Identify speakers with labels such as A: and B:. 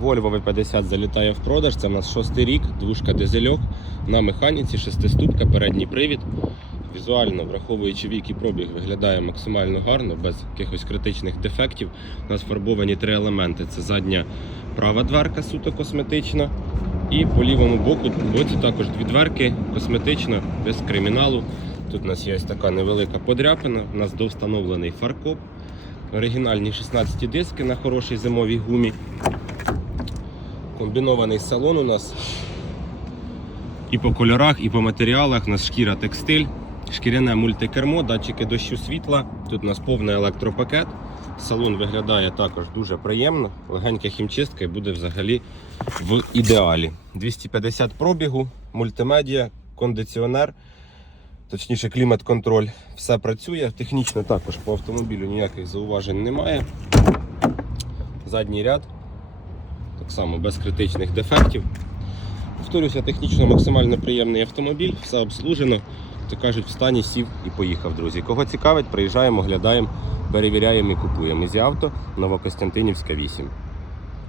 A: Volvo V50 залітає в продаж. Це у нас шостий рік, двушка дизельок на механіці, шестиступка, передній привід. Візуально, враховуючи вік і пробіг, виглядає максимально гарно, без якихось критичних дефектів. У нас фарбовані три елементи: це задня права дверка, суто косметична. І по лівому боку боці також дві дверки, косметично, без криміналу. Тут у нас є ось така невелика подряпина, у нас довстановлений фаркоп, оригінальні 16 диски на хорошій зимовій гумі. Комбінований салон у нас і по кольорах, і по матеріалах. У нас шкіра текстиль, шкіряне мультикермо, датчики дощу світла. Тут у нас повний електропакет. Салон виглядає також дуже приємно. Легенька хімчистка і буде взагалі в ідеалі. 250 пробігу, мультимедіа, кондиціонер, точніше клімат-контроль. Все працює. Технічно також по автомобілю ніяких зауважень немає. Задній ряд. Так само без критичних дефектів. Повторюся, технічно максимально приємний автомобіль, все обслужено. То кажуть, в стані сів і поїхав, друзі. Кого цікавить, приїжджаємо, глядаємо, перевіряємо і купуємо. Зі авто Новокостянтинівська 8.